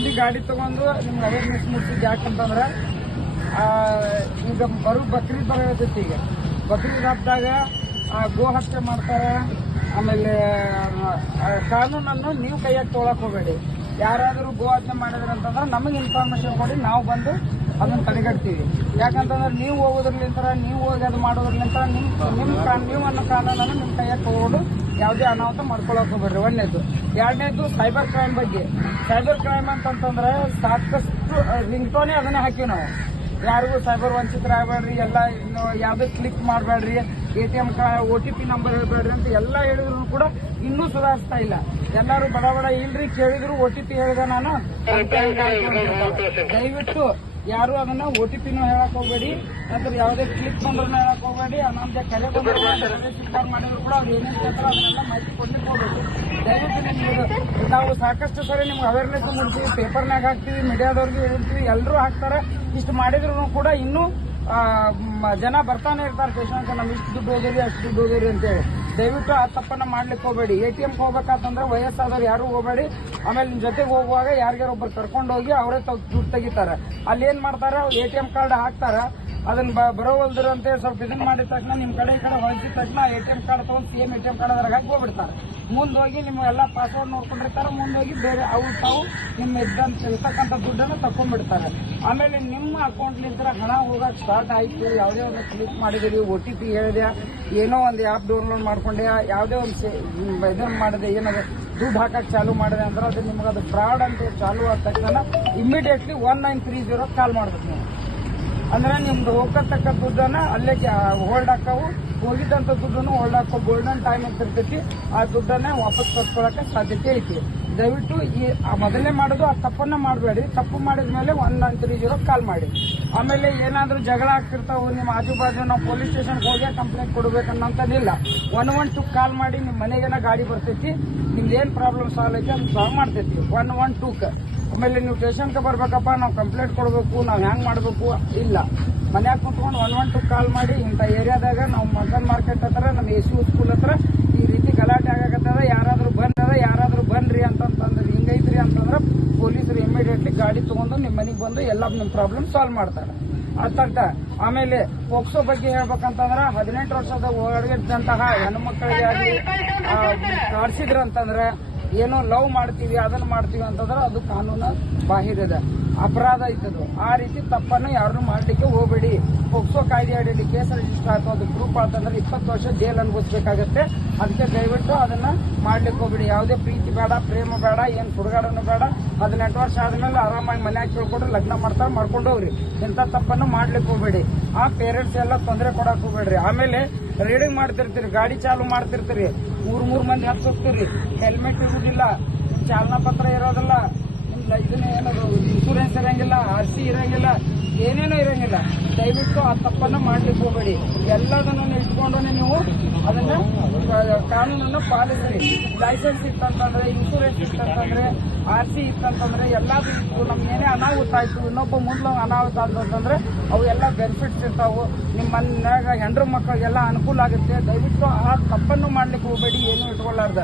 ಮಂದಿ ಗಾಡಿ ತಗೊಂಡು ನಿಮ್ಗೆ ಅವೇರ್ನೆಸ್ ಮೂಡ್ತಿದ್ದು ಯಾಕಂತಂದ್ರೆ ಈಗ ಬಕ್ರೀದ್ ಬರೋದೈತಿ. ಈಗ ಬಕ್ರೀದ್ ಹಬ್ಬದಾಗ ಗೋ ಹತ್ಯೆ ಮಾಡ್ತಾರೆ. ಆಮೇಲೆ ಕಾನೂನನ್ನು ನೀವು ಕೈಯಾಗ ತೊಗೊಳಕ್ ಹೋಗಬೇಡಿ. ಯಾರಾದರೂ ಗೋ ಹತ್ಯೆ ಮಾಡಿದ್ರೆ ಅಂತಂದ್ರೆ ನಮಗೆ ಇನ್ಫಾರ್ಮೇಶನ್ ಕೊಡಿ, ನಾವು ಬಂದು ಅದನ್ನ ತಡೆಗಟ್ತೀವಿ. ಯಾಕಂತಂದ್ರೆ ನೀವು ಹೋಗೋದ್ರಲಿಂತರ, ನೀವು ಹೋಗಿ ಅದು ಮಾಡೋದ್ರಲಿಂತರ ನೀವು ಅನ್ನೋ ಕಾನೂನನ್ನು ನಿಮ್ಮ ಕೈಯಾಗ ತಗೊಂಡು ಯಾವುದೇ ಅನಾಹುತ ಮಾಡ್ಕೊಳಕ್ ಹೋಗ್ಬೇಡ್ರಿ. ಒಂದನೇದು. ಎರಡನೇದು ಸೈಬರ್ ಕ್ರೈಮ್ ಬಗ್ಗೆ. ಸೈಬರ್ ಕ್ರೈಮ್ ಅಂತಂತಂದ್ರೆ ಸಾಕಷ್ಟು ರಿಂಗ್ಟೋನೇ ಅದನ್ನೇ ಹಾಕಿವಿ ನಾವು. ಯಾರಿಗೂ ಸೈಬರ್ ವಂಚಿತರಾಗಬೇಡ್ರಿ, ಎಲ್ಲ ಇನ್ನು ಯಾವುದೇ ಕ್ಲಿಕ್ ಮಾಡಬೇಡ್ರಿ, ATM OTP ನಂಬರ್ ಹೇಳ್ಬೇಡ್ರಿ ಅಂತ ಎಲ್ಲ ಹೇಳಿದ್ರು ಕೂಡ ಇನ್ನೂ ಸುಧಾರಿಸ್ತಾ ಇಲ್ಲ. ಎಲ್ಲರೂ ಬಡ ಇಲ್ರಿ ಕೇಳಿದ್ರು OTP ಹೇಳಿದ ನಾನು. ದಯವಿಟ್ಟು ಯಾರು ಅದನ್ನ OTPನೂ ಹೇಳಕ್ ಹೋಗ್ಬೇಡಿ, ನಂತರ ಯಾವುದೇ ಕ್ಲಿಕ್ ಬಂದ್ರು ಹೇಳಕ್ ಹೋಗ್ಬೇಡಿ. ನಮ್ಗೆ ಕರೆ ಬಂದ್ರು ಮಾಡಿದ್ರು ಕೂಡ ಅವ್ರು ಏನೇನು ಕೇಳ್ತಾರೋ ಅದನ್ನೆಲ್ಲ ಮಾಹಿತಿ ಕೊಡ್ಲಿಕ್ಕೆ ಹೋಗ್ಬೇಕು. ದಯವಿಟ್ಟು ನಿಮ್ಗೆ ನಾವು ಸಾಕಷ್ಟು ಸರಿ ನಿಮ್ಗೆ ಅವೇರ್ನೆಸ್ ಮೂಡ್ತೀವಿ, ಪೇಪರ್ನಾಗ ಹಾಕ್ತಿವಿ, ಮೀಡಿಯಾದವ್ರಿಗೆ ಹೇಳ್ತೀವಿ, ಎಲ್ಲರೂ ಹಾಕ್ತಾರೆ. ಇಷ್ಟು ಮಾಡಿದ್ರು ಕೂಡ ಇನ್ನೂ ಜನ ಬರ್ತಾನೆ ಇರ್ತಾರೆ ಸ್ಟೇಷನ್ಗೆ, ನಮ್ಗೆ ಇಷ್ಟು ದುಡ್ಡು ಹೋಗಿರಿ ಅಷ್ಟು ದುಡ್ಡು ಹೋಗಿರಿ ಅಂತೇಳಿ. ದಯವಿಟ್ಟು ಆ ತಪ್ಪನ್ನ ಮಾಡ್ಲಿಕ್ಕೆ ಹೋಗಬೇಡಿ. ATMಗೆ ಹೋಗ್ಬೇಕಂತಂದ್ರೆ ವಯಸ್ಸಾದವ್ರು ಯಾರು ಹೋಗಬೇಡಿ. ಆಮೇಲೆ ನಿಮ್ ಜೊತೆಗೆ ಹೋಗುವಾಗ ಯಾರಿಗಾರೊಬ್ಬರು ಕರ್ಕೊಂಡು ಹೋಗಿ ಅವರೇ ದುಡ್ಡು ತೆಗಿತಾರೆ. ಅಲ್ಲಿ ಏನ್ ಮಾಡ್ತಾರೆ, ATM ಕಾರ್ಡ್ ಹಾಕ್ತಾರ, ಅದನ್ನ ಬರೋವಲ್ದ್ರು ಅಂತ ಸ್ವಲ್ಪ ಇದನ್ನ ಮಾಡಿದ ತಕ್ಷಣ ನಿಮ್ ಕಡೆ ಈ ಕಡೆ ಹೊಳಿಸಿದ ತಕ್ಷಣ ATM ಕಾರ್ಡ್ ತಗೊಂಡು ಸೇಮ್ ATM ಕಾರ್ಡ್ ಅದ್ರಾಗ ಹಾಕಿ ಹೋಗ್ಬಿಡ್ತಾರೆ. ಮುಂದೋಗಿ ನಿಮ್ಮ ಎಲ್ಲ ಪಾಸ್ವರ್ಡ್ ನೋಡ್ಕೊಂಡಿರ್ತಾರೆ. ಮುಂದೋಗಿ ಬೇರೆ ಅವ್ರು ತಾವು ನಿಮ್ಮ ಇರ್ತಕ್ಕಂಥ ದುಡ್ಡನ್ನು ತಕೊಂಡ್ಬಿಡ್ತಾರೆ. ಆಮೇಲೆ ನಿಮ್ಮ ಅಕೌಂಟ್ಲಿಂದ ಹಣ ಹೋಗಕ್ ಸ್ಟಾರ್ಟ್ ಆಯ್ತು, ಯಾವುದೇ ಒಂದು ಕ್ಲಿಕ್ ಮಾಡಿದಿರಿ, OTP ಹೇಳಿದೆ, ಏನೋ ಒಂದು ಆ್ಯಪ್ ಡೌನ್ಲೋಡ್ ಮಾಡ್ಕೊಂಡೆ, ಯಾವುದೇ ಒಂದು ಇದನ್ನ ಮಾಡಿದೆ, ಏನಾದ್ರು ದುಡ್ಡು ಹಾಕಕ್ ಚಾಲು ಮಾಡಿದೆ ಅಂದ್ರೆ ಅದು ನಿಮ್ಗೆ ಅದು ಫ್ರಾಡ್ ಅಂತ ಚಾಲು ಆದ ತಕ್ಷಣ ಇಮಿಡಿಯೇಟ್ಲಿ 1930 ಕಾಲ್ ಮಾಡ್ಬೇಕು ನೀವು. ಅಂದ್ರೆ ನಿಮ್ದು ಹೋಗತಕ್ಕ ದುಡ್ಡನ್ನ ಅಲ್ಲೇ ಹೋಲ್ಡ್ ಹಾಕವು, ಹೋಗಿದ್ದಂತ ದುಡ್ಡನ್ನು ಹೋಲ್ಡ್ ಹಾಕೋ ಗೋಲ್ಡನ್ ಟೈಮ್ ಅಂತ ಇರ್ತೈತಿ. ಆ ದುಡ್ಡನ್ನೇ ವಾಪಸ್ ಕಟ್ಕೊಳಕ್ಕೆ ಸಾಧ್ಯತೆ ಐತಿ. ದಯವಿಟ್ಟು ಮೊದಲೇ ಮಾಡೋದು ಆ ತಪ್ಪನ್ನ ಮಾಡಬೇಡಿ. ತಪ್ಪು ಮಾಡಿದ್ಮೇಲೆ 1930 ಕಾಲ್ ಮಾಡಿ. ಆಮೇಲೆ ಏನಾದ್ರೂ ಜಗಳ ಆಗ್ತಿರ್ತಾವು ನಿಮ್ಮ ಆಜು ಬಾಜು, ನಾವು ಪೊಲೀಸ್ ಸ್ಟೇಷನ್ಗೆ ಹೋಗಿ ಕಂಪ್ಲೇಂಟ್ ಕೊಡ್ಬೇಕನ್ನೋಂಥದ್ದಿಲ್ಲ. 112 ಕಾಲ್ ಮಾಡಿ ನಿಮ್ಮ ಮನೆಗೇನ ಗಾಡಿ ಬರ್ತೈತಿ, ನಿಮ್ದು ಏನ್ ಪ್ರಾಬ್ಲಮ್ ಸಾಲ್ವ್ ಐತಿ ಅದು ಸಾಲ್ವ್ ಮಾಡ್ತೈತಿ 112ಕ್ಕೆ. ಆಮೇಲೆ ನೀವು ಸ್ಟೇಷನ್ಗೆ ಬರ್ಬೇಕಪ್ಪ, ನಾವು ಕಂಪ್ಲೇಂಟ್ ಕೊಡಬೇಕು, ನಾವು ಹ್ಯಾಂಗ್ ಮಾಡಬೇಕು ಇಲ್ಲ, ಮನ್ಯಾಗ ಕುಂತ್ಕೊಂಡು 112 ಕಾಲ್ ಮಾಡಿ ಇಂಥ ಏರಿಯಾದಾಗ ನಾವು ಮಟನ್ ಮಾರ್ಕೆಟ್ ಹತ್ರ, ನಮ್ಮ SU ಸ್ಕೂಲ್ ಹತ್ರ ಈ ರೀತಿ ಗಲಾಟೆ ಆಗಕತ್ತದ, ಯಾರಾದ್ರೂ ಬನ್ರಿ ಅಂತಂದ್ರೆ ಹಿಂಗೈತ್ರಿ ಅಂತಂದ್ರೆ ಪೊಲೀಸರು ಇಮಿಡಿಯೇಟ್ಲಿ ಗಾಡಿ ತಗೊಂಡು ನಿಮ್ಮ ಮನೆಗೆ ಬಂದು ಎಲ್ಲ ನಿಮ್ಮ ಪ್ರಾಬ್ಲಮ್ ಸಾಲ್ವ್ ಮಾಡ್ತಾರೆ. ಅರ್ಥಾಗ್ತ. ಆಮೇಲೆ ಪೋಕ್ಸೋ ಬಗ್ಗೆ ಹೇಳ್ಬೇಕಂತಂದ್ರೆ 18 ವರ್ಷದ ಒಳಗಿದ್ದಂತಹ ಹೆಣ್ಣು ಮಕ್ಕಳಿಗೆ ಆಗಲಿ ಕಾಡ್ಸಿದ್ರಂತಂದ್ರೆ ಏನೋ ಲವ್ ಮಾಡ್ತೀವಿ ಅದನ್ನ ಮಾಡ್ತೀವಿ ಅಂತಂದ್ರೆ ಅದು ಕಾನೂನು ಬಾಹಿರದ ಅಪರಾಧ ಐತದು. ಆ ರೀತಿ ತಪ್ಪನ್ನು ಯಾರನ್ನು ಮಾಡ್ಲಿಕ್ಕೆ ಹೋಗಬೇಡಿ. ಪೋಕ್ಸೋ ಕಾಯ್ದೆ ಅಡಿಯಲ್ಲಿ ಕೇಸ್ ರಿಜಿಸ್ಟರ್ ಆಯ್ತು, ಅದು ಪ್ರೂಫ್ ಆತಂದ್ರೆ 20 ವರ್ಷ ಜೈಲ್ ಅನುಭವಿಸಬೇಕಾಗತ್ತೆ. ಅದಕ್ಕೆ ದಯವಿಟ್ಟು ಅದನ್ನ ಮಾಡ್ಲಿಕ್ಕೆ ಹೋಗಬೇಡಿ. ಯಾವುದೇ ಪ್ರೀತಿ ಬೇಡ, ಪ್ರೇಮ ಬೇಡ, ಏನ್ ಸುಡುಗಾಡನು ಬೇಡ. 18 ವರ್ಷ ಆದ್ಮೇಲೆ ಆರಾಮಾಗಿ ಮನ್ಯಾಗ ಕೇಳ್ಕೊಂಡ್ರೆ ಲಗ್ನ ಮಾಡ್ತಾರೆ, ಮಾಡ್ಕೊಂಡು ಹೋಗ್ರಿ. ಇಂಥ ತಪ್ಪನ್ನು ಮಾಡ್ಲಿಕ್ಕೆ ಹೋಗಬೇಡಿ. ಆ ಪೇರೆಂಟ್ಸ್ ಎಲ್ಲ ತೊಂದರೆ ಕೊಡಕ್ ಹೋಗ್ಬೇಡ್ರಿ. ಆಮೇಲೆ ರೈಡಿಂಗ್ ಮಾಡ್ತಿರ್ತೀರಿ, ಗಾಡಿ ಚಾಲು ಮಾಡ್ತಿರ್ತೀರಿ, 3 ಮಂದಿ ಹತ್ತಿರ್ತೀರಿ, ಹೆಲ್ಮೆಟ್ ಇರುವುದಿಲ್ಲ, ಚಾಲನಾ ಪತ್ರ ಇರೋದಿಲ್ಲ, ಇದನ್ನ ಏನದು ಇನ್ಶೂರೆನ್ಸ್ ಇರಂಗಿಲ್ಲ, RC ಇರಂಗಿಲ್ಲ, ಏನೇನೋ ಇರಂಗಿಲ್ಲ. ದಯವಿಟ್ಟು ಆ ತಪ್ಪನ್ನ ಮಾಡ್ಲಿಕ್ಕೆ ಹೋಗಬೇಡಿ. ಎಲ್ಲದನ್ನು ಇಟ್ಕೊಂಡು ನೀವು ಅದನ್ನ ಕಾನೂನನ್ನು ಪಾಲಿಸ್ರಿ. ಲೈಸೆನ್ಸ್ ಇತ್ತಂತಂದ್ರೆ, ಇನ್ಶೂರೆನ್ಸ್ ಇತ್ತಂತಂದ್ರೆ, RC ಇತ್ತಂತಂದ್ರೆ, ಎಲ್ಲದೂ ಇತ್ತು. ನಮ್ಗೆ ಏನೇ ಅನಾಹುತ ಆಯ್ತು, ಇನ್ನೊಬ್ಬ ಮುಂದೆ ಅನಾಹುತ ಅಂತಂದ್ರೆ ಅವು ಎಲ್ಲ ಬೆನಿಫಿಟ್ಸ್ ಇರ್ತಾವು. ನಿಮ್ಮ ಮನ್ಯಾಗ ಹೆಂಡ್ರು ಮಕ್ಕಳಿಗೆಲ್ಲ ಅನುಕೂಲ ಆಗುತ್ತೆ. ದಯವಿಟ್ಟು ಆ ತಪ್ಪನ್ನು ಮಾಡ್ಲಿಕ್ಕೆ ಹೋಗಬೇಡಿ, ಏನು ಇಟ್ಕೊಳ್ಳಾರ್ದ.